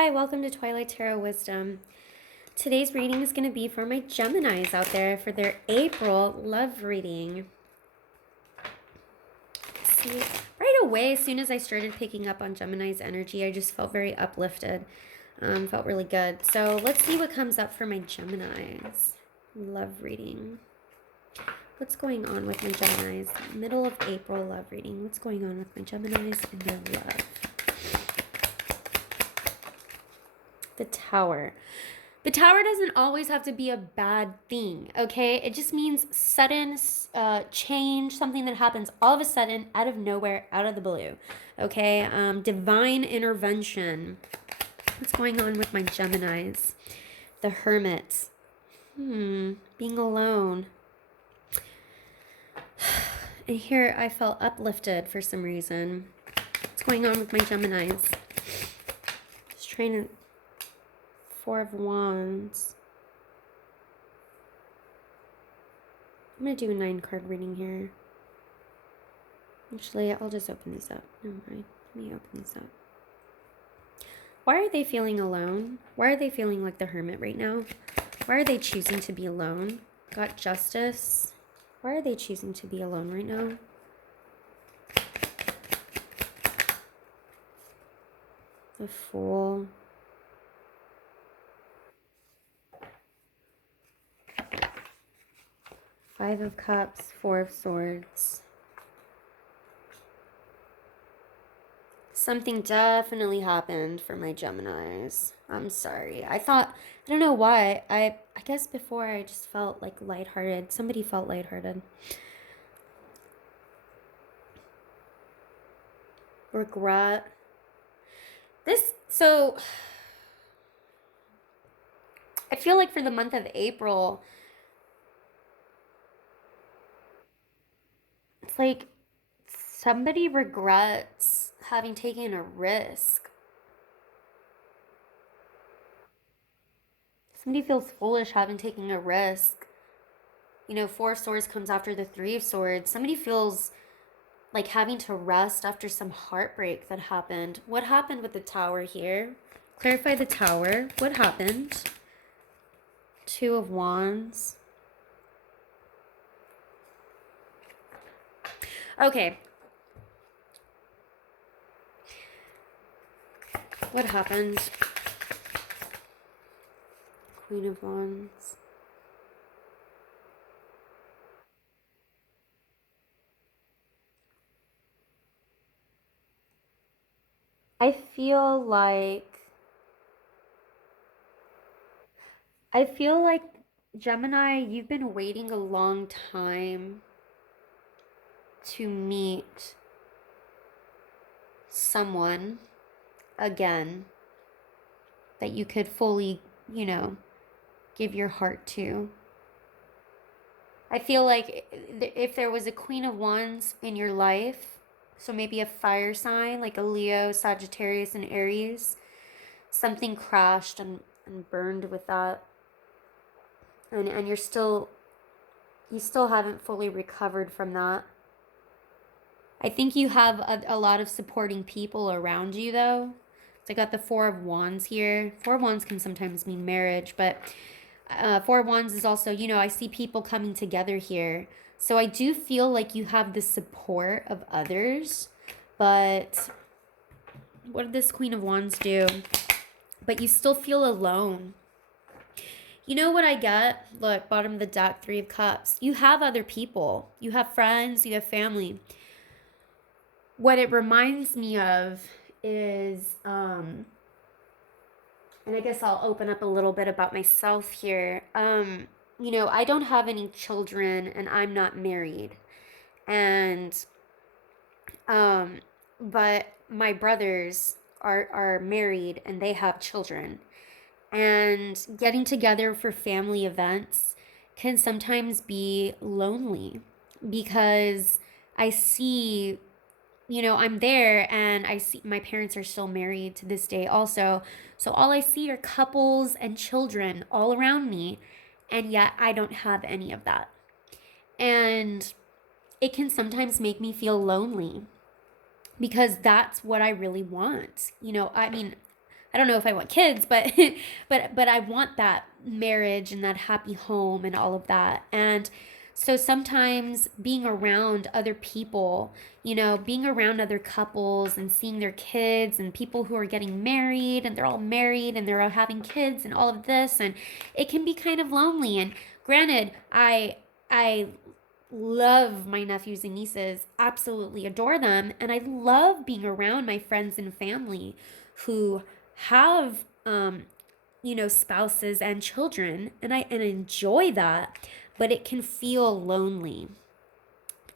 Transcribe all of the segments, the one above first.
Hi, welcome to Twilight Tarot Wisdom. Today's reading is going to be for my Geminis out there for their April love reading. See, right away, as soon as I started picking up on Gemini's energy, I just felt very uplifted. Felt really good. So let's see what comes up for my Geminis. Love reading. What's going on with my Geminis? Middle of April love reading. What's going on with my Geminis and their love? The Tower. The Tower doesn't always have to be a bad thing, okay? It just means sudden change, something that happens all of a sudden, out of nowhere, out of the blue, okay? Divine intervention. What's going on with my Geminis? The Hermit. Being alone. And here I felt uplifted for some reason. What's going on with my Geminis? Just trying to... Four of Wands. I'm going to do a 9-card reading here. Actually, I'll just open this up. Never mind. Let me open this up. Why are they feeling alone? Why are they feeling like the Hermit right now? Why are they choosing to be alone? Got Justice. Why are they choosing to be alone right now? The Fool. Five of Cups, Four of Swords. Something definitely happened for my Geminis. I'm sorry. I don't know why. I guess before I just felt like lighthearted. Somebody felt lighthearted. Regret. So I feel like for the month of April, it's like somebody regrets having taken a risk. Somebody feels foolish having taken a risk. You know, Four of Swords comes after the Three of Swords. Somebody feels like having to rest after some heartbreak that happened. What happened with the Tower here? Clarify the Tower. What happened? Two of Wands. Okay. What happened? Queen of Wands. I feel like Gemini, you've been waiting a long time to meet someone again that you could fully, give your heart to. I feel like if there was a Queen of Wands in your life, so maybe a fire sign like a Leo, Sagittarius, and Aries, something crashed and burned with that. And you still haven't fully recovered from that. I think you have a lot of supporting people around you, though. So I got the Four of Wands here. Four of Wands can sometimes mean marriage, but Four of Wands is also, I see people coming together here. So I do feel like you have the support of others, but what did this Queen of Wands do? But you still feel alone. You know what I get? Look, bottom of the deck, Three of Cups. You have other people. You have friends. You have family. What it reminds me of is, and I guess I'll open up a little bit about myself here. I don't have any children and I'm not married. And, but my brothers are married and they have children. And getting together for family events can sometimes be lonely because I see, I'm there and I see my parents are still married to this day also. So all I see are couples and children all around me, and yet I don't have any of that. And it can sometimes make me feel lonely because that's what I really want. I don't know if I want kids, but but I want that marriage and that happy home and all of that. And so sometimes being around other people, you know, being around other couples and seeing their kids and people who are getting married and they're all married and they're all having kids and all of this, and it can be kind of lonely. And granted, I love my nephews and nieces, absolutely adore them, and I love being around my friends and family who have you know, spouses and children, and I enjoy that, but it can feel lonely.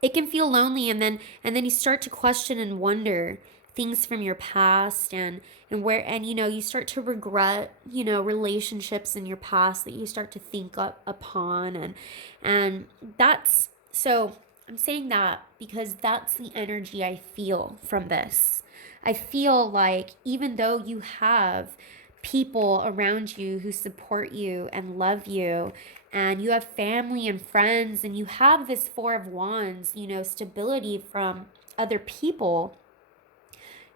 It can feel lonely, and then you start to question and wonder things from your past, and where, and you know, you start to regret, you know, relationships in your past that you start to think upon, and that's, so I'm saying that because that's the energy I feel from this. I feel like even though you have people around you who support you and love you, and you have family and friends, and you have this Four of Wands, you know, stability from other people,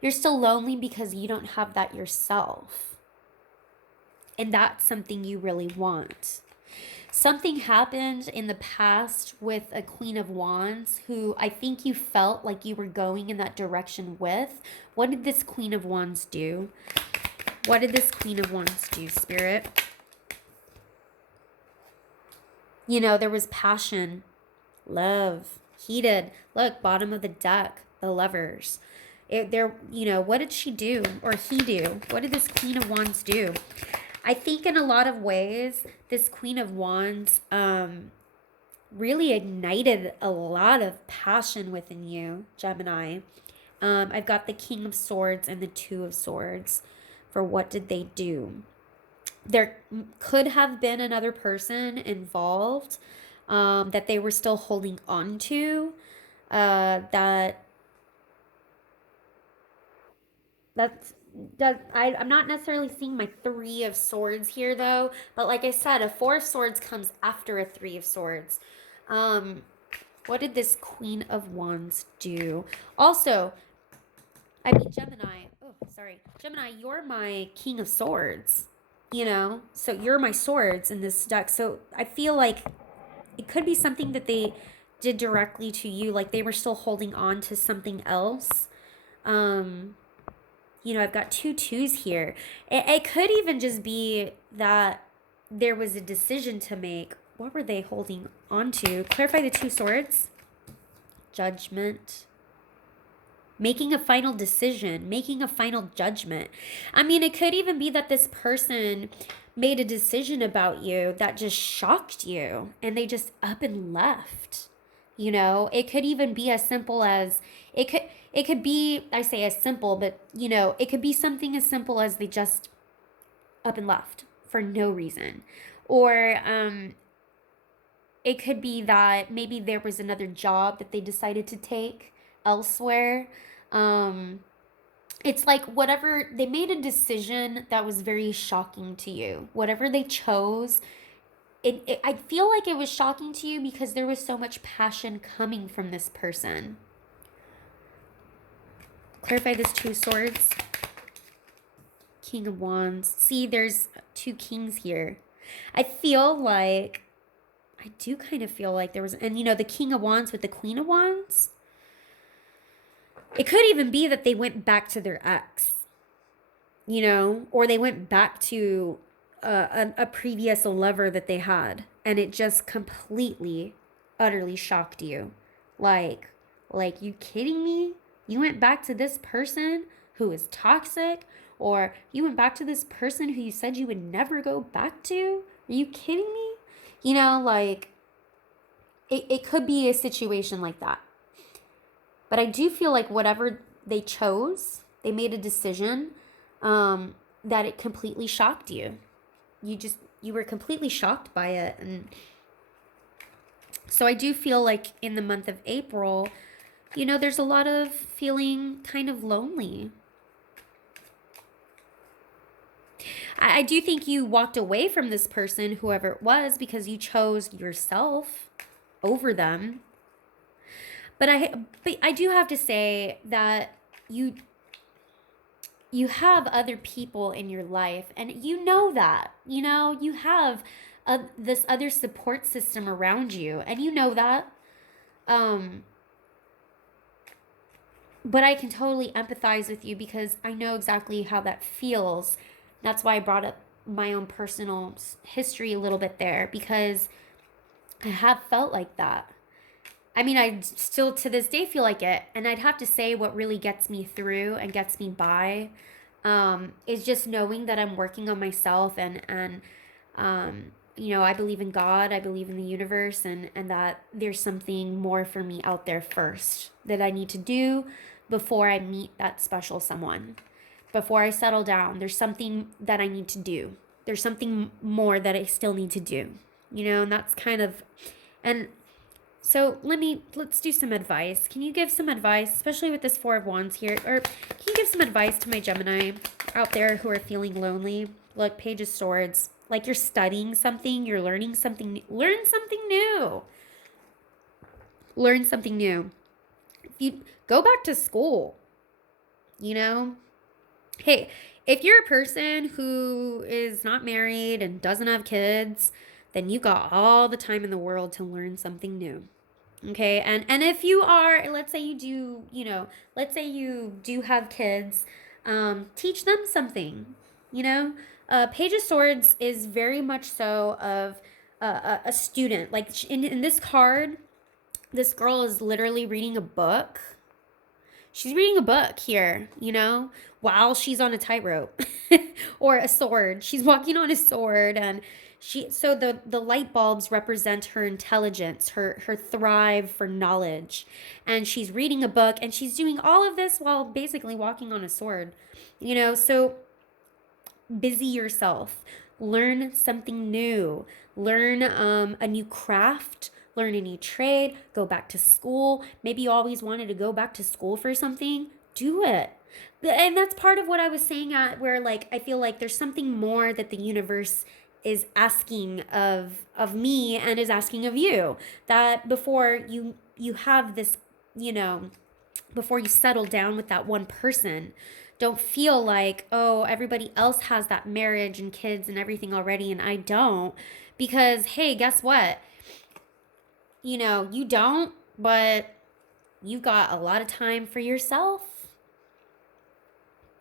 you're still lonely because you don't have that yourself. And that's something you really want. Something happened in the past with a Queen of Wands who I think you felt like you were going in that direction with. What did this Queen of Wands do? What did this Queen of Wands do, Spirit? You know, there was passion, love, heated. Look, bottom of the deck, the Lovers. You know, what did she do, or he do? What did this Queen of Wands do? I think in a lot of ways, this Queen of Wands really ignited a lot of passion within you, Gemini. I've got the King of Swords and the Two of Swords. For what did they do? There could have been another person involved that they were still holding on to. I'm not necessarily seeing my Three of Swords here though, but like I said, a Four of Swords comes after a Three of Swords. What did this Queen of Wands do? Also, I mean, Gemini, oh, sorry. Gemini, you're my King of Swords, you know? So you're my swords in this deck. So I feel like it could be something that they did directly to you, like they were still holding on to something else. You know, I've got two twos here. It could even just be that there was a decision to make. What were they holding on to? Clarify the Two Swords. Judgment. Making a final decision, making a final judgment. I mean, it could even be that this person made a decision about you that just shocked you and they just up and left. You know, it could even be as simple as it could be, I say as simple, but you know, it could be something as simple as they just up and left for no reason. Or it could be that maybe there was another job that they decided to take elsewhere. It's like whatever, they made a decision that was very shocking to you. Whatever they chose, I feel like it was shocking to you because there was so much passion coming from this person. Clarify this Two Swords. King of Wands. See, there's two kings here. I do kind of feel like there was, and you know, the King of Wands with the Queen of Wands. It could even be that they went back to their ex, you know, or they went back to a previous lover that they had, and it just completely, utterly shocked you. Like, you kidding me? You went back to this person who is toxic, or you went back to this person who you said you would never go back to? Are you kidding me? You know, like, it could be a situation like that. But I do feel like whatever they chose, they made a decision that it completely shocked you. You were completely shocked by it. And so I do feel like in the month of April, you know, there's a lot of feeling kind of lonely. I do think you walked away from this person, whoever it was, because you chose yourself over them. But I do have to say that you you have other people in your life, and you know that, you know, you have this other support system around you, and you know that. But I can totally empathize with you because I know exactly how that feels. That's why I brought up my own personal history a little bit there, because I have felt like that. I mean, I still to this day feel like it. And I'd have to say what really gets me through and gets me by is just knowing that I'm working on myself, and you know, I believe in God, I believe in the universe, and that there's something more for me out there first that I need to do before I meet that special someone. Before I settle down, there's something that I need to do. There's something more that I still need to do. You know, and that's kind of, and so let's do some advice. Can you give some advice, especially with this Four of Wands here, or can you give some advice to my Gemini out there who are feeling lonely? Look, Page of Swords, like you're studying something, you're learning something, learn something new. Learn something new. If you go back to school, you know, hey, if you're a person who is not married and doesn't have kids, then you got all the time in the world to learn something new. Okay, and if you are, let's say you do, you know, let's say you do have kids, teach them something, you know. Page of Swords is very much so of a student. Like in this card, this girl is literally reading a book. She's reading a book here, you know, while she's on a tightrope or a sword. She's walking on a sword, and so the light bulbs represent her intelligence, her thrive for knowledge. And she's reading a book, and she's doing all of this while basically walking on a sword. You know, so busy yourself. Learn something new. Learn a new craft. Learn a new trade. Go back to school. Maybe you always wanted to go back to school for something. Do it. And that's part of what I was saying at where, like, I feel like there's something more that the universe is asking of me and is asking of you, that before you have this, you know, before you settle down with that one person, don't feel like, oh, everybody else has that marriage and kids and everything already and I don't. Because hey, guess what, you know, you don't, but you've got a lot of time for yourself.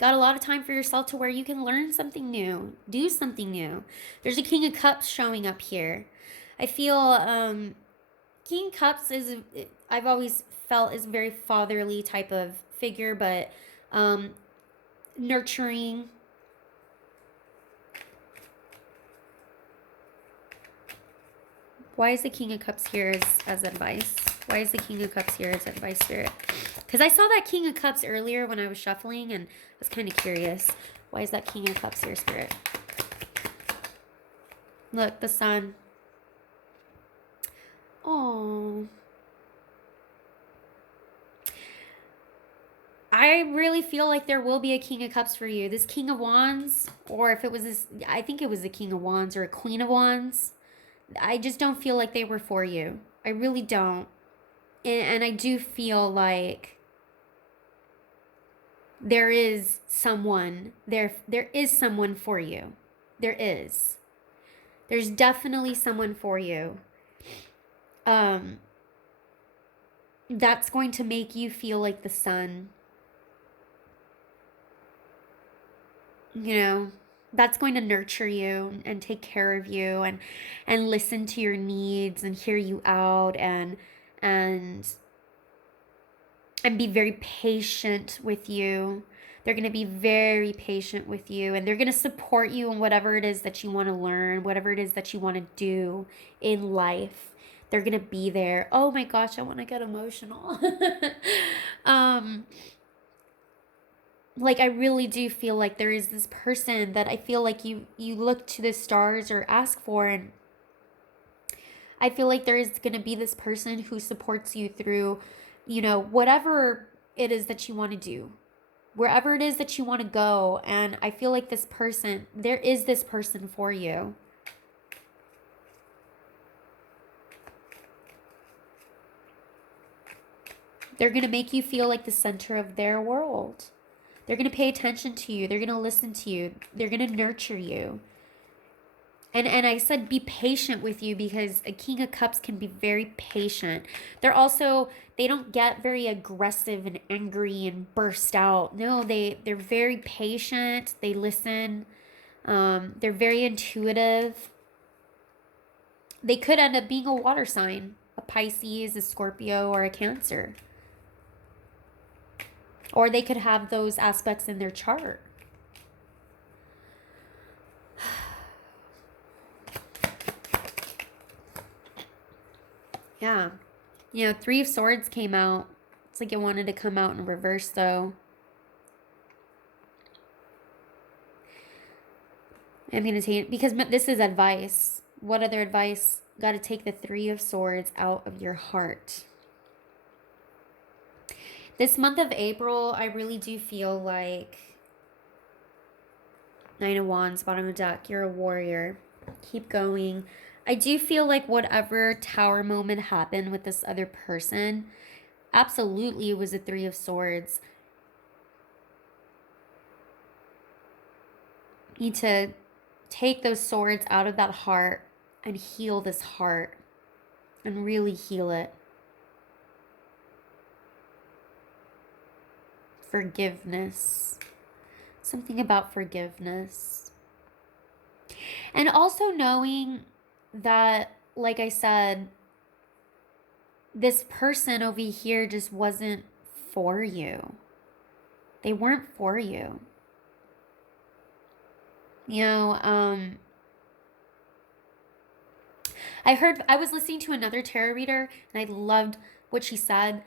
Got a lot of time for yourself to where you can learn something new, do something new. There's a King of Cups showing up here. I feel King of Cups is, I've always felt, is a very fatherly type of figure, but nurturing. Why is the King of Cups here as advice? Why is the King of Cups here as advice, Spirit? Because I saw that King of Cups earlier when I was shuffling, and I was kind of curious. Why is that King of Cups here, Spirit? Look, the Sun. Oh. I really feel like there will be a King of Cups for you. This King of Wands, or if it was this, I think it was a King of Wands or a Queen of Wands. I just don't feel like they were for you. I really don't. And I do feel like there is someone there is someone for you. There is. There's definitely someone for you. That's going to make you feel like the sun. You know, that's going to nurture you and take care of you and listen to your needs and hear you out and be very patient with you. They're going to be very patient with you, and they're going to support you in whatever it is that you want to learn, whatever it is that you want to do in life. They're going to be there. Oh my gosh, I want to get emotional. Like, I really do feel like there is this person that I feel like you look to the stars or ask for, and I feel like there is going to be this person who supports you through, you know, whatever it is that you want to do, wherever it is that you want to go. And I feel like this person, there is this person for you. They're going to make you feel like the center of their world. They're going to pay attention to you. They're going to listen to you. They're going to nurture you. And I said be patient with you because a King of Cups can be very patient. They're also, they don't get very aggressive and angry and burst out. No, they're very patient. They listen. They're very intuitive. They could end up being a water sign, a Pisces, a Scorpio, or a Cancer. Or they could have those aspects in their chart. Yeah. You know, Three of Swords came out. It's like it wanted to come out in reverse, though. I'm going to take it because this is advice. What other advice? Got to take the Three of Swords out of your heart. This month of April, I really do feel like Nine of Wands, bottom of the deck. You're a warrior. Keep going. I do feel like whatever Tower moment happened with this other person, absolutely it was a Three of Swords. You need to take those swords out of that heart and heal this heart and really heal it. Forgiveness. Something about forgiveness. And also knowing that, like I said, this person over here just wasn't for you. They weren't for you. You know, I was listening to another tarot reader and I loved what she said.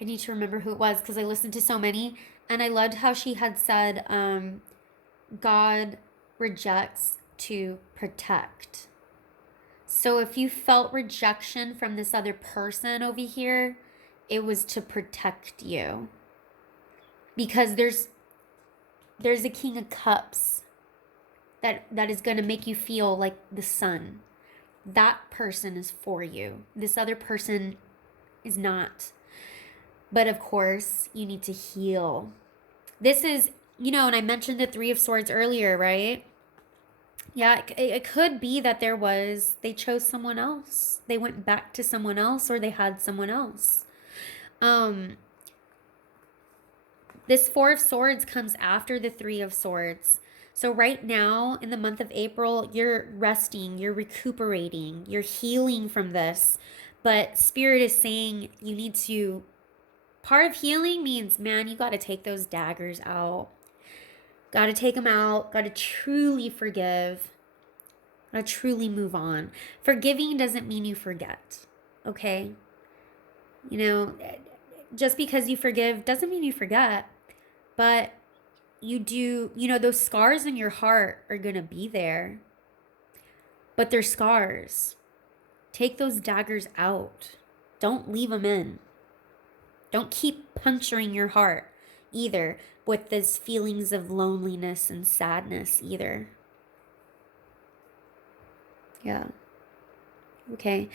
I need to remember who it was because I listened to so many. And I loved how she had said, God rejects to protect. So if you felt rejection from this other person over here, it was to protect you. Because there's a King of Cups that is going to make you feel like the sun. That person is for you. This other person is not. But of course, you need to heal. This is, you know, and I mentioned the Three of Swords earlier, right? Yeah, it could be that they chose someone else. They went back to someone else or they had someone else. This Four of Swords comes after the Three of Swords. So right now, in the month of April, you're resting, you're recuperating, you're healing from this. But Spirit is saying you need to... Part of healing means, man, you got to take those daggers out. Got to take them out. Got to truly forgive. Got to truly move on. Forgiving doesn't mean you forget, okay? You know, just because you forgive doesn't mean you forget. But you do, you know, those scars in your heart are going to be there. But they're scars. Take those daggers out. Don't leave them in. Don't keep puncturing your heart either with these feelings of loneliness and sadness either. Yeah. Okay.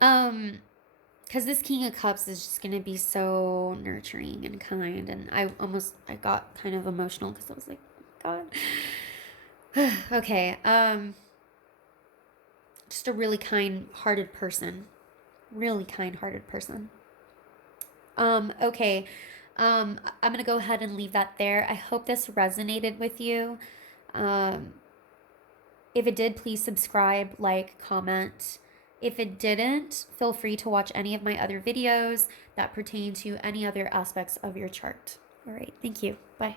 Because this King of Cups is just going to be so nurturing and kind. And I got kind of emotional because I was like, oh God. Okay. Just a really kind-hearted person. Really kind-hearted person. Okay. I'm going to go ahead and leave that there. I hope this resonated with you. If it did, please subscribe, like, comment. If it didn't, feel free to watch any of my other videos that pertain to any other aspects of your chart. All right. Thank you. Bye.